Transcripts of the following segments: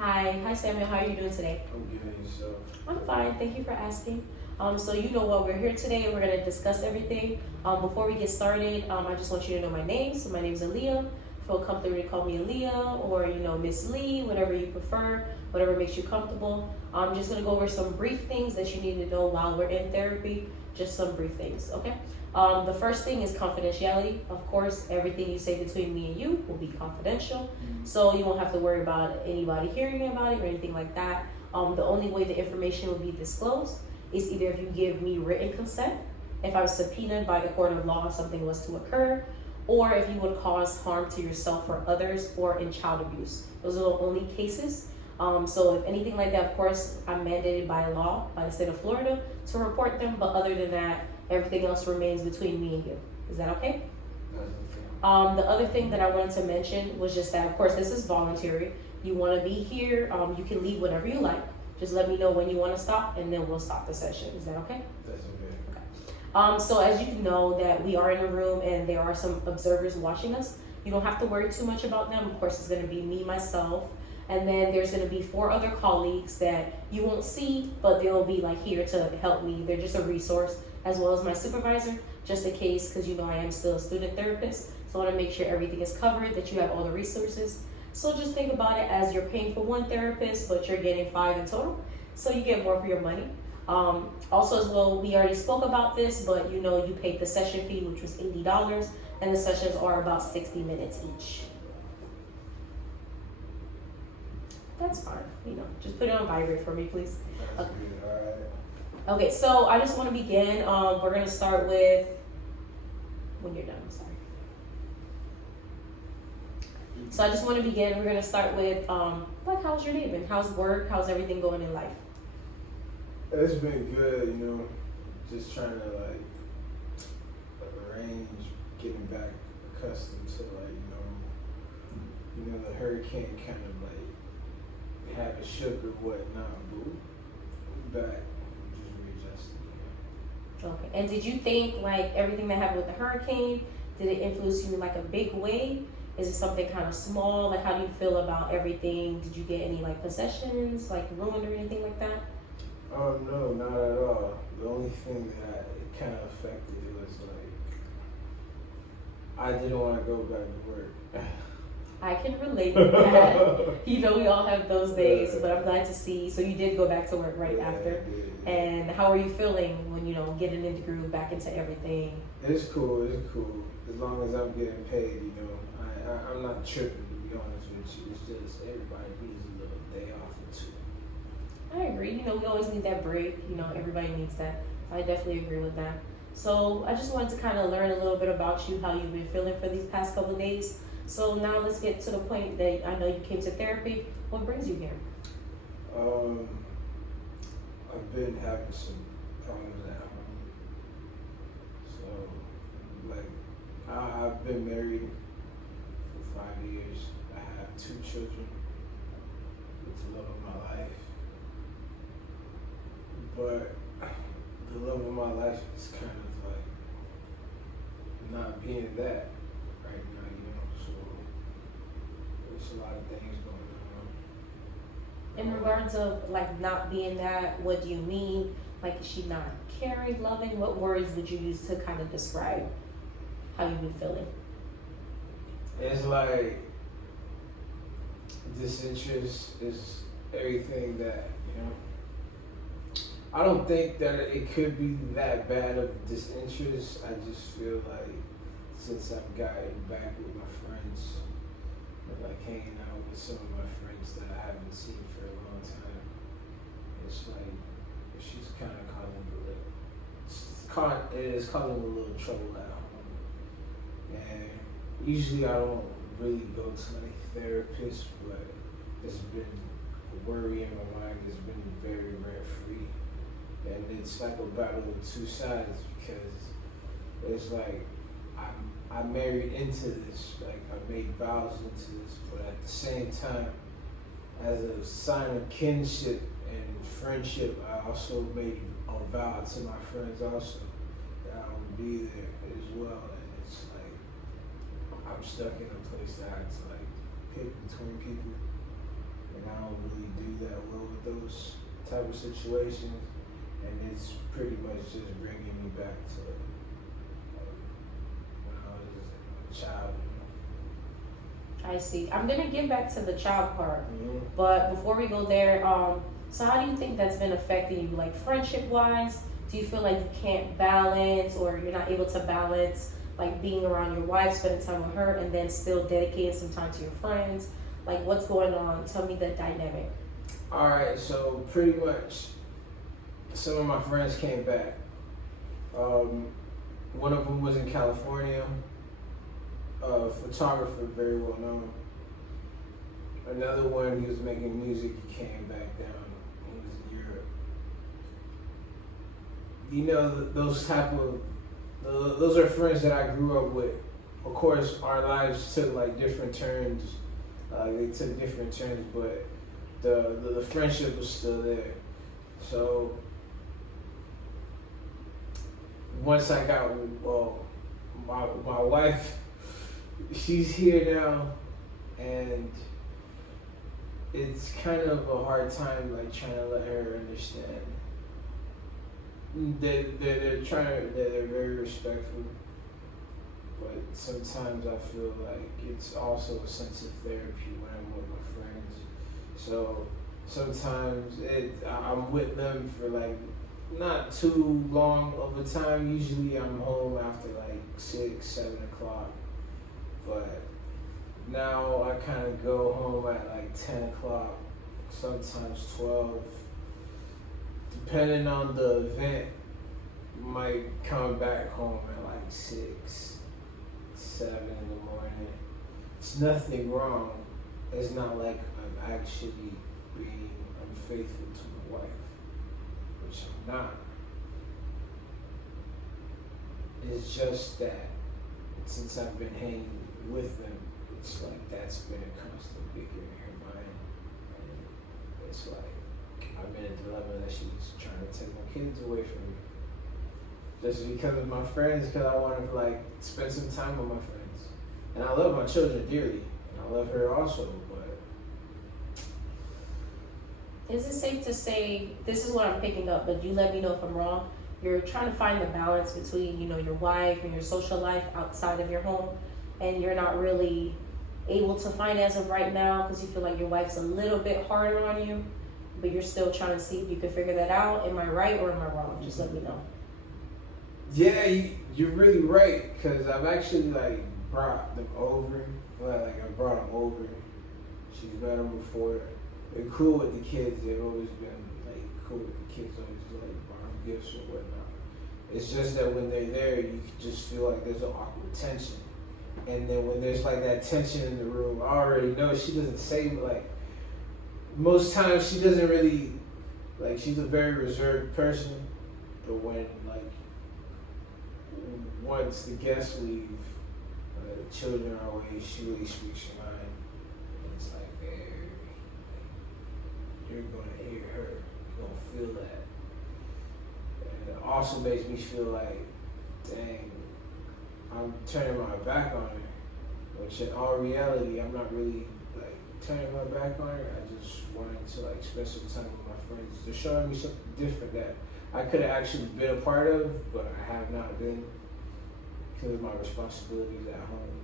Hi Samuel, how are you doing today? I'm good, yourself. I'm fine, thank you for asking. So you know what, we're here today, we're gonna discuss everything. Before we get started, I just want you to know my name. So my name is Aaliyah. Feel comfortable to call me Aaliyah or Miss Lee, whatever you prefer, whatever makes you comfortable. I'm just gonna go over some brief things that you need to know while we're in therapy, just some brief things, okay? The first thing is confidentiality. Of course, everything you say between me and you will be confidential. So you won't have to worry about anybody hearing about it or anything like that. The only way the information will be disclosed is either if you give me written consent, if I was subpoenaed by the court of law if something was to occur, or if you would cause harm to yourself or others, or in child abuse. Those are the only cases. So if anything like that, of course, I'm mandated by law, by the state of Florida, to report them. But other than that, everything else remains between me and you. Is that okay? The other thing that I wanted to mention was just that, of course, this is voluntary. You want to be here, you can leave whenever you like. Just let me know when you want to stop, and then we'll stop the session. Is that okay? That's okay. So as you know that we are in a room and there are some observers watching us, you don't have to worry too much about them. Of course, it's going to be me, myself, and then there's going to be 4 other colleagues that you won't see, but they'll be like here to help me. They're just a resource, as well as my supervisor, just in case, because I am still a student therapist. So I want to make sure everything is covered, that you have all the resources. So just think about it as you're paying for 1 therapist, but you're getting 5 in total. So you get more for your money. Also as well, we already spoke about this, but you paid the session fee, which was $80, and the sessions are about 60 minutes each. That's fine, just put it on vibrate for me, please. That's good, alright. Okay, so I just want to begin. We're going to start with, when you're done, I'm sorry. So I just want to begin. We're going to start with, how's your day been? How's work? How's everything going in life? It's been good, just trying to arrange getting back accustomed to the hurricane kind of have a shook or whatnot, but we're back, just readjusting. Okay, and did you think everything that happened with the hurricane, did it influence you in a big way? Is it something kind of small? How do you feel about everything? Did you get any possessions ruined or anything like that? No, not at all. The only thing that it kind of affected was I didn't want to go back to work. I can relate to that. We all have those days, but I'm glad to see. So you did go back to work right after. Yeah. And how are you feeling when getting into groove, back into everything? It's cool. As long as I'm getting paid, I'm not tripping, to be honest with you. It's just everybody needs a little day off or 2. I agree. We always need that break. Everybody needs that. I definitely agree with that. So I just wanted to kind of learn a little bit about you, how you've been feeling for these past couple of days. So now let's get to the point that I know you came to therapy. What brings you here? I've been having some problems at home. So, I've been married for 5 years. I have 2 children with the love of my life. But the love of my life is kind of not being that right now, so there's a lot of things going on. In regards of not being that, what do you mean? Is she not caring, loving? What words would you use to kind of describe how you've been feeling? It's disinterest is everything that, I don't think that it could be that bad of disinterest. I just feel since I've gotten back with my friends, hanging out with some of my friends that I haven't seen for a long time, it's she's kind of causing a little trouble at home. And usually I don't really go to therapists, but it's been a worry in my mind. It's been very rent free. And it's a battle of 2 sides, because it's I married into this, I made vows into this, but at the same time, as a sign of kinship and friendship, I also made a vow to my friends also that I would be there as well. And it's I'm stuck in a place that I have to pick between people, and I don't really those type of situations, and it's pretty much just bringing me back to when I was a child. I see. I'm gonna get back to the child part, Mm-hmm. but before we go there, so how do you think that's been affecting you, like friendship wise? Do you feel like you can't balance, or you're not able to balance, like being around your wife, spending time with her, and then still dedicating some time to your friends? Like, what's going on? Tell me the dynamic. All right, so pretty much, some of my friends came back. One of them was in California, a photographer, very well known. Another one, he was making music. He came back down. He was in Europe. You know, those type of, those are friends that I grew up with. Of course, our lives took like different turns. They took different turns, but the friendship was still there. So once I got, well, my wife, she's here now, and it's kind of a hard time, like trying to let her understand. They're very respectful, but sometimes I feel like it's also a sense of therapy when I'm with my friends. So sometimes I'm with them for like not too long of a time. Usually I'm home after like 6, 7 o'clock, but now I kind of go home at like 10 o'clock, sometimes 12. Depending on the event, might come back home at like 6, 7 in the morning. It's nothing wrong. It's not like I'm actually being unfaithful to my wife, which I'm not. It's just that since I've been hanging with them, it's like that's been a constant bigger in her mind. And it's like I've been in a dilemma that she's trying to take my kids away from me. Just because of my friends, because I want to like spend some time with my friends. And I love my children dearly, and I love her also, but Is it safe to say, this is what I'm picking up, but you let me know if I'm wrong, you're trying to find the balance between, you know, your wife and your social life outside of your home, and you're not really able to find it as of right now because you feel like your wife's a little bit harder on you, but you're still trying to see if you can figure that out. Am I right or am I wrong? Just let me know. yeah, you're really right, because I've actually like brought them over. Well, like I brought them over. She's met them before. They're cool with the kids. They've always been like cool with the kids. Always like buy them gifts or whatnot. It's just that when they're there, you can just feel like there's an awkward tension. And then when there's like that tension in the room, I already know she doesn't say, but like most times she doesn't really, like she's a very reserved person. But when like once the guests leave, the children are away, she really speaks her mind. And it's like, hey, you're gonna hear her, you're gonna feel that. And it also makes me feel like, dang, I'm turning my back on her, which in all reality, I'm not really like turning my back on her. I just wanted to like spend some time with my friends. They're showing me something different that I could have actually been a part of, but I have not been because of my responsibilities at home.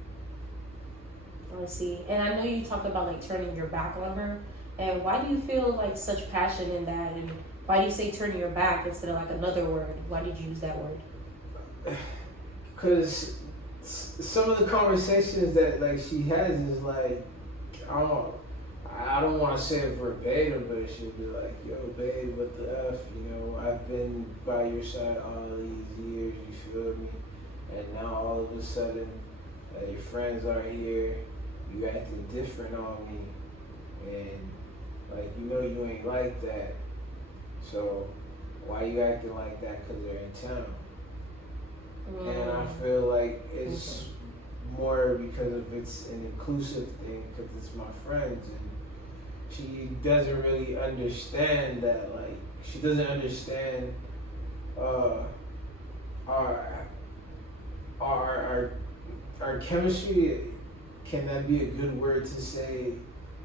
I see. And I know you talked about like turning your back on her. And why do you feel like such passion in that? And why do you say turning your back instead of like another word? Why did you use that word? Because some of the conversations that like she has is like, I don't want to say it verbatim, but she'll be like, yo, babe, what the F? You know, I've been by your side all these years, you feel me? And now all of a sudden, your friends are here, you acting different on me, and like, you know you ain't like that, so why you acting like that because they're in town? And I feel like it's more because of it's an inclusive thing, because it's my friends, and she doesn't really understand that, like, she doesn't understand our chemistry. Can that be a good word to say?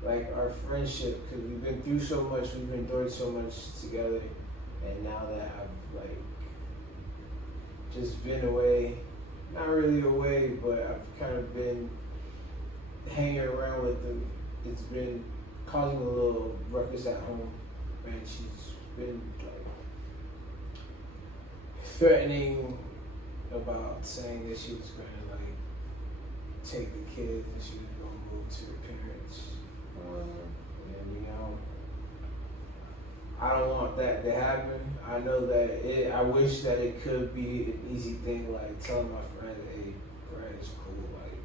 like our friendship, because we've been through so much, we've endured so much together, and now that I've like just been away, not really away, but I've kind of been hanging around with them. It's been causing a little ruckus at home, and she's been like threatening about saying that she was going to like take the kids and she was going to move to her parents. And you know, I don't want that to happen. I know that I wish that it could be an easy thing, like telling my friend, "Hey, Brad, it's cool. Like,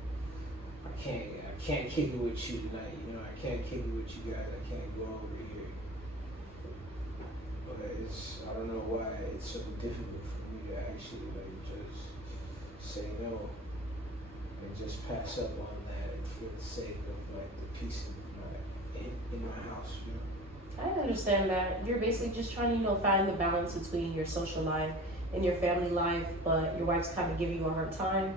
I can't kick it with you tonight. You know, I can't kick it with you guys. I can't go over here." But I don't know why it's so difficult for me to actually like just say no and just pass up on that for the sake of like the peace in my house. You know. I understand that. You're basically just trying to, find the balance between your social life and your family life, but your wife's kind of giving you a hard time.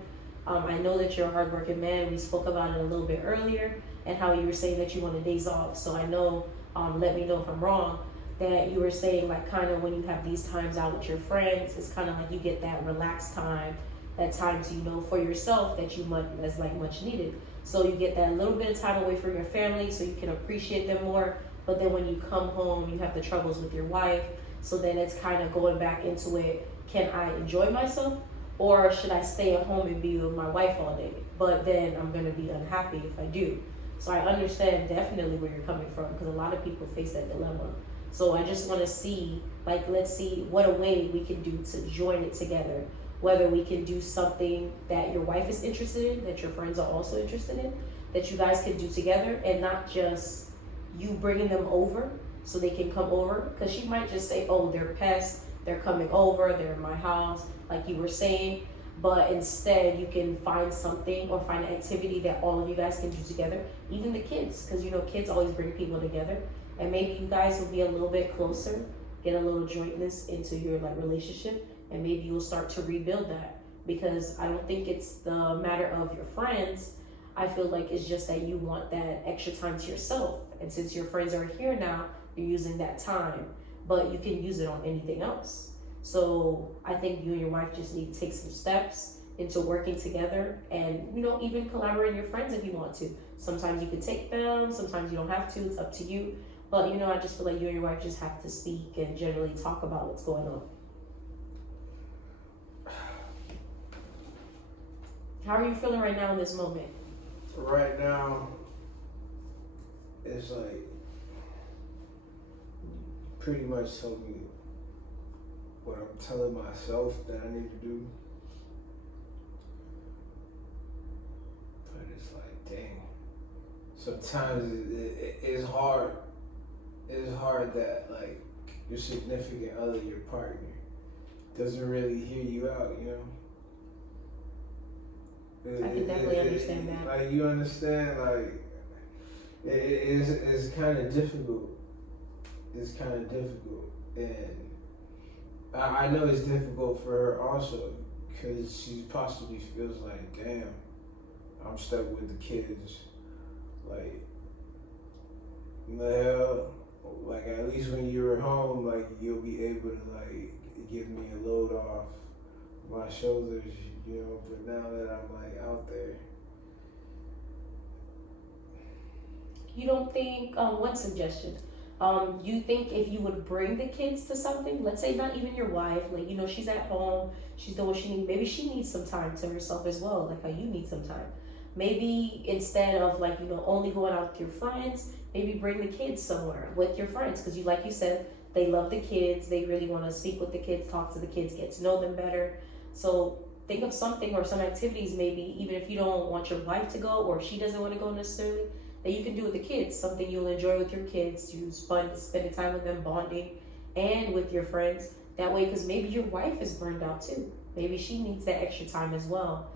I know that you're a hardworking man. We spoke about it a little bit earlier and how you were saying that you wanted days off. So I know, let me know if I'm wrong, that you were saying like kind of when you have these times out with your friends, it's kind of like you get that relaxed time, that time to, for yourself that's like much needed. So you get that little bit of time away from your family so you can appreciate them more. But then when you come home, you have the troubles with your wife. So then it's kind of going back into it. Can I enjoy myself? Or should I stay at home and be with my wife all day? But then I'm going to be unhappy if I do. So I understand definitely where you're coming from, because a lot of people face that dilemma. So I just want to see, like, let's see what a way we can do to join it together. Whether we can do something that your wife is interested in, that your friends are also interested in, that you guys can do together, and not just you bringing them over so they can come over. Because she might just say, oh, they're pests, they're coming over, they're in my house, like you were saying. But instead, you can find something or find an activity that all of you guys can do together, even the kids, because kids always bring people together. And maybe you guys will be a little bit closer, get a little jointness into your relationship, and maybe you'll start to rebuild that. Because I don't think it's the matter of your friends. I feel like it's just that you want that extra time to yourself. And since your friends are here now, you're using that time, but you can use it on anything else. So I think you and your wife just need to take some steps into working together, and even collaborate with your friends if you want to. Sometimes you can take them, sometimes you don't have to, it's up to you. But I just feel like you and your wife just have to speak and generally talk about what's going on. How are you feeling right now in this moment? Right now, it's like pretty much told me what I'm telling myself that I need to do. But it's like, dang. Sometimes it's hard. It's hard that like your significant other, your partner, doesn't really hear you out, I can definitely understand that. Like, you understand, like, it's kind of difficult. It's kind of difficult. And I know it's difficult for her also, because she possibly feels like, damn, I'm stuck with the kids. Like, the hell, like, at least when you're home, like, you'll be able to, like, give me a load off my shoulders, but now that I'm like out there. You don't think, one suggestion, you think if you would bring the kids to something, let's say not even your wife, like, she's at home, she's doing what she needs, maybe she needs some time to herself as well, like how you need some time. Maybe instead of like, only going out with your friends, maybe bring the kids somewhere with your friends, because like you said, they love the kids, they really want to speak with the kids, talk to the kids, get to know them better. So think of something or some activities, maybe even if you don't want your wife to go, or if she doesn't want to go necessarily, that you can do with the kids, something you'll enjoy with your kids, use fun, spending time with them, bonding, and with your friends. That way, because maybe your wife is burned out too. Maybe she needs that extra time as well.